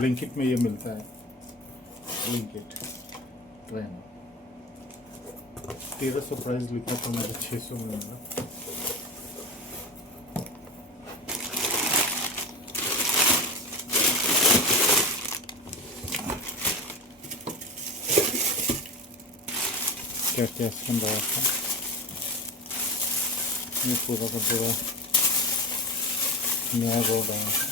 ब्लिंकिट में ये मिलता है, ब्लिंकिट ट्रेन 1300 प्राइस लिखा था, मुझे 600 में मिला। क्या क्या इसके अंदर था, ये पूरा का पूरा नया बोर्ड आया था।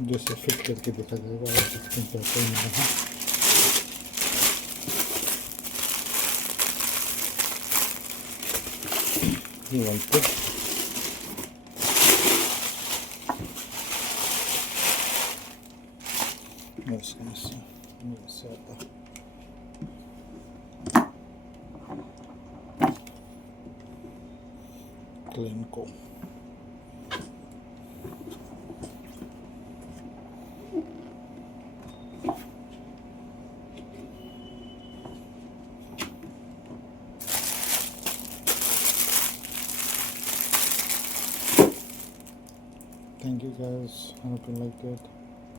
जैसे फिट करके दिखा जाएगा और इसके चाहते हैं। ये वाइपर से आता क्लीन को Thank you guys, I hope you like it.